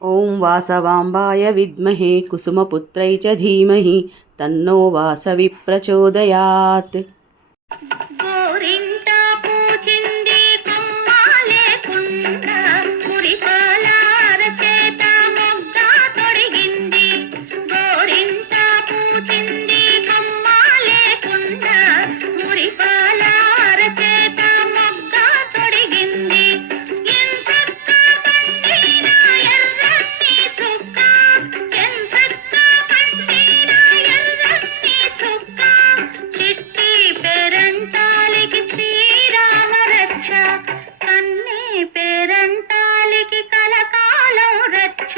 ఓం వాసవాంబాయ విద్మహే కుసుమపుత్రై చ ధీమహి తన్నో వాసవి ప్రచోదయాత్. గోరింట పూచింది కొమ్మ లేకుండా మురిపాలార చేత మొగ్గ తొడిగింది. గోరింట పూచింది కొమ్మ లేకుండా మురిపాలార చేత మొగ్గ తొడిగింది. ఎంచక్క పండిన ఎర్రని చుక్క, ఎంచక్క పండిన ఎర్రని చుక్క, చిట్టి పేరంటాలికి శ్రీరామ రక్ష, కన్నీ పేరంటాలికి కలకాలం రక్ష.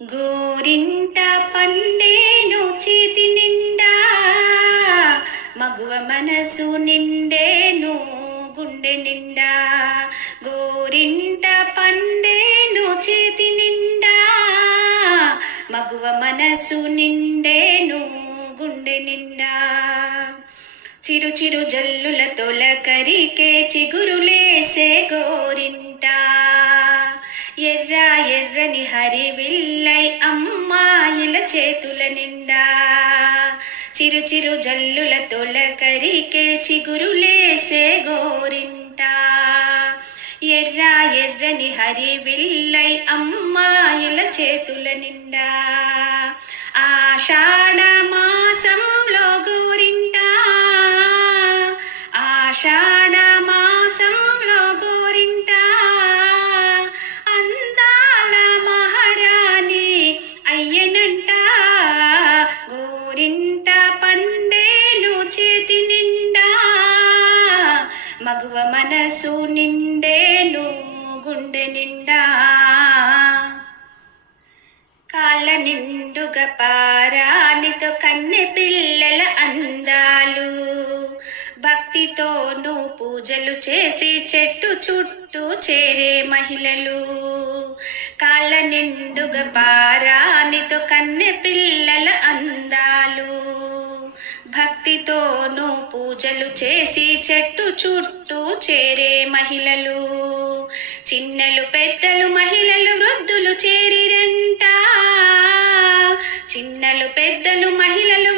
గోరింట పండేను చేతి నిండా, మగువ మనసు నిండేను గుండె నిండా. గోరింట పండేను చేతి నిండా, మగువ మనసు నిండేను గుండె నిండా. చిరు చిరు జల్లుల తొలకరికే చిగురులేసే గోరింట, ఎర్ర ఎర్రని హరివిల్లై అమ్మాయిల చేతుల నిండా. చిరు చిరు జల్లుల తొలకరికే చిగురులేసే గోరింట, ఎర్ర ఎర్రని హరివిల్లై అమ్మాయిల చేతుల నిండా. ఆషాఢ మాసంలో గోరింట, ఆషాఢ మాసంలో గోరింట, అందాల మహారాణి అయ్యనంట. గోరింట పండేను చేతి నిండా, మగువ మనసు నిండేను గుండె నిండా. కాళ్ళ నిండుగా పారానితో కన్నె పిల్లల అందాలు, భక్తితోనూ పూజలు చేసి చెట్టు చుట్టూ చేరే మహిళలు. కాళ్ళ నిండుగా పారానితో కన్నె పిల్లల అందాలు, భక్తితోనూ పూజలు చేసి చెట్టు చుట్టూ చేరే మహిళలు. చిన్నలు పెద్దలు మహిళలు వృద్ధులు చేరిరంట, చిన్నలు పెద్దలు మహిళలు